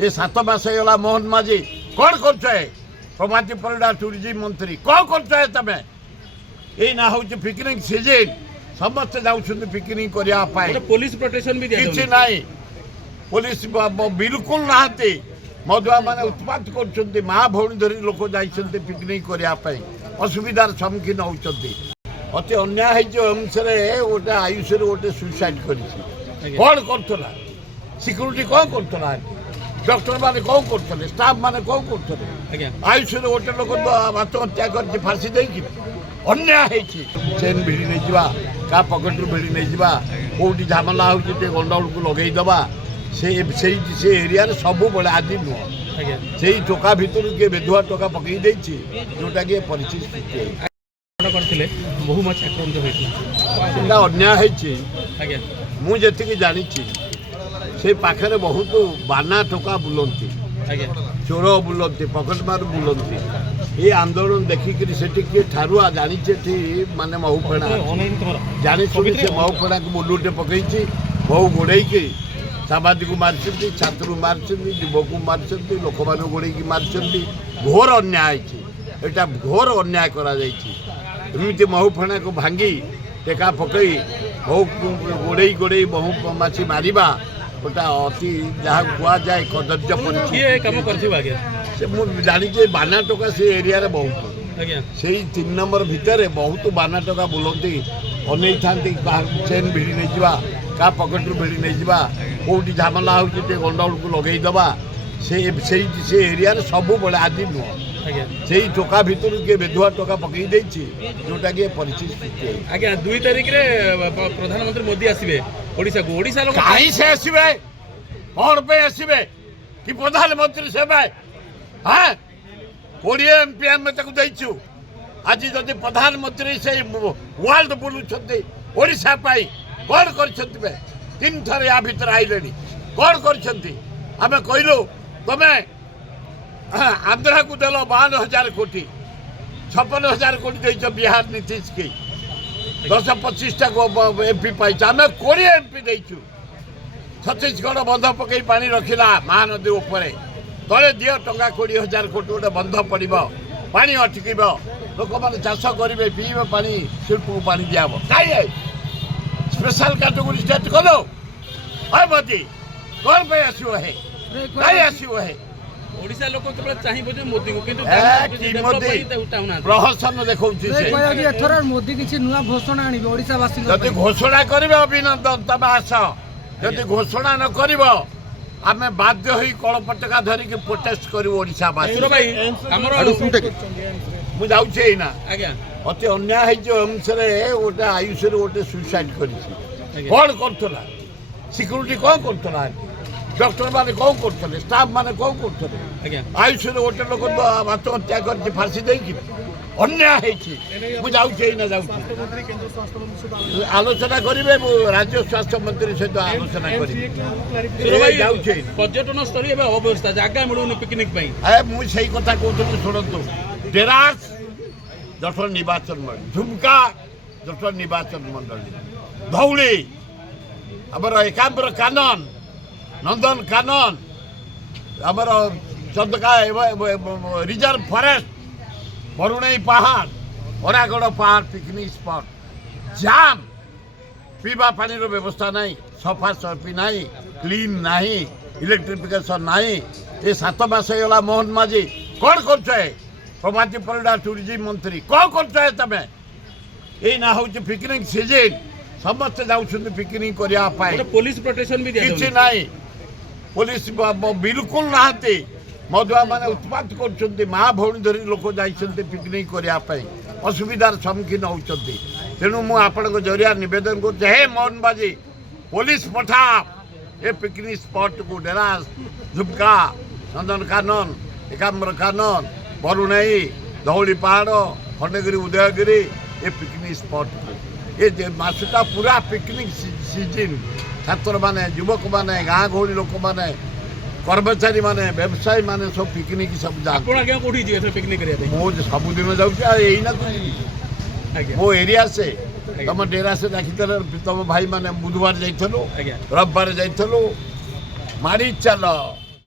ये 7 मास होगा मोहन माझी कौन कर प्रभाती परिडा टूरिज्म मंत्री कौन कर तमें ये ना हूँ पिकनिक सीजन समस्ते जाऊँ पिकनिक करने पुलिस प्रोटेक्शन भी किसी ना पुलिस बिल्कुल नहांती मधुआ मैंने उत्पात कर माँ भौणी धरी लोक जाइए पिकनिक करने असुविधार सम्मुखीन होती अति अन्याय अनुसार गोटे आयुष गोटे सुइसाइड कर कौन करा सिक्यूरीटी कौन करा डॉक्टर माने कौन करते स्टाफ माने कौन करते आयुष गोटे लोक आत्महत्या कर फांसी देकी अन्याय चेन भिड़ी नहीं जा क्या पकेट रू भिड़ी नहीं जा कौटी झमेला हो गंडगोल को लगेदेवा से एरिया सब बड़े आज नुह से टोका भितर किए बेधुआ टोका पकई जोटा कि परिस्थिति बहु माछ आक्रांत अन्याय मुझे जानी से पाखे बहुत बाना टोका बुलती चोर बुलती पकेट मार बुलती ये आंदोलन देखिक से ठारुआ जानी माने महुफेणा जानी शुणी से महुफेणा को मुलुटे पकई बहु गोड़े सामाजिक मार्च छात्र मार्च युव को मार्च लोक मान गोड़े मार्च घोर अन्याय यहाँ घोर अन्याय करमती महुफेणा को भांगी टेका पकई बहु गोड़े गोड़े बहु माछी मारिबा गोटा अति जहाँ कहुए कदर्य जानी बाना टोका से एरिया रे बहुत से 3 नंबर भितर बहुत बाना टोका बुलती अनै था चेन भिड़ी नहीं जा क्या पकेट रू भिड़ी नहीं जा कौटी झमेला हो गंडगोल को लगेदेवा से एरिया रे सब बड़े आज नुह से टोका भितर किए बेधुआ टोका पकई जोटा कि परिस्थिति आज्ञा 2 तारिख में प्रधानमंत्री मोदी आसवे ओडिशा को ओडिशा लोग कहीं से आसवे कौन पे आसवे कि प्रधानमंत्री से हाँ 20 MP आम देचु आज जदि प्रधानमंत्री से वर्ल्ड बुलूं ओडिशा कौन कर 3 थर या भीतर आइले कौन कर कहलु तुम्हें आंध्रा को देल 52,000 कोटी 56,000 कोटी देच बिहार नीतीश की 10-25टा MP पाई आम 20 MP देचु छत्तीसगढ़ बंध पकई पानी रखिला महानदी उपरे तले दियो टंका 20,000 कोटी गोटे बंध पड़ पा अटक लोक मैंने चाष करेंगे पीबे पा शिल्प को पा दिहब कहीं स्पेशल कैटेगोरी स्टेट कलो मोदी कौन पे आसो है कहीं आसो है ओडिशा लोक केवल चाहिए मोदी को किंतु प्रहसन देखा मोदी किसी नुआ घोषणा आनी ओडिशा वासी जदि घोषणा करेंगे अभिनंदन तब आस जदि घोषणा न कर आम बाध्य हो कल पटका धरिकी प्रोटेस्ट करूँ ओडिशा वासी मुझे जाऊना अति अन्याय अनुसार गोटे आयुष गोटे सुइसाइड कर कौन करा सिक्यूरीटी कौन करा डॉक्टर माने कौन करते स्टाफ माने कौन करते आयुष गोटे लोक आत्महत्या कर फांसी देकी अन्याय मुझे आलोचना करेंगे राज्य स्वास्थ्य मंत्री सहित आलोचना करें पर्यटन स्थल अव्यवस्था जगह मिलूनी पिकनिक मुझे कथा कहती शुणु डेरास जठर निर्वाचन मंडल झुमका जठर निर्वाचन मंडल धौली आमर एकाम्र कानन नंदन कानन आमर चंदका रिजर्व फॉरेस्ट बरुणई पहाड़ ओरागड़ पहाड़ पिकनिक स्पॉट जाम पीवा पानी व्यवस्था नहीं सफा सफी नहीं क्लीन नहीं इलेक्ट्रिफिकेशन नहीं ये 7 मास होगा मोहन माझी कौन कर प्रभाती परिडा टूरिज्म मंत्री कौन कर तमें ये ना हूँ पिकनिक सीजन समस्ते जाऊँ पिकनिक करने पुलिस प्रोटेक्शन भी किसी ना पुलिस बिल्कुल नहांती मधुआ मैंने उत्पात कर माँ भौणी धरी लोक जाइए पिकनिक करने असुविधार सम्मुखीन होती तेणु मुझे जरिया नवेदन कर मोहन बाजी पुलिस पठा ये पिकनिक स्पॉट को डेरास झुमका नंदन कानन एकाम्र कानन बरुणई धौली पहाड़ खंडगिरी उदयगिरी ये पिकनिक स्पॉट को ये मासटा पूरा पिकनिक सीजन छात्र माने युवक माने गाँ गहली लोक माने कर्मचारी माने व्यवसायी माने सब पिकनिक सब जाते पिकनिक मुझे सबुदिन जाऊना मो एरिया से तुम डेरा से डाकी तुम भाई माने बुधवार जाइलु रविवार जाइलु मारी चल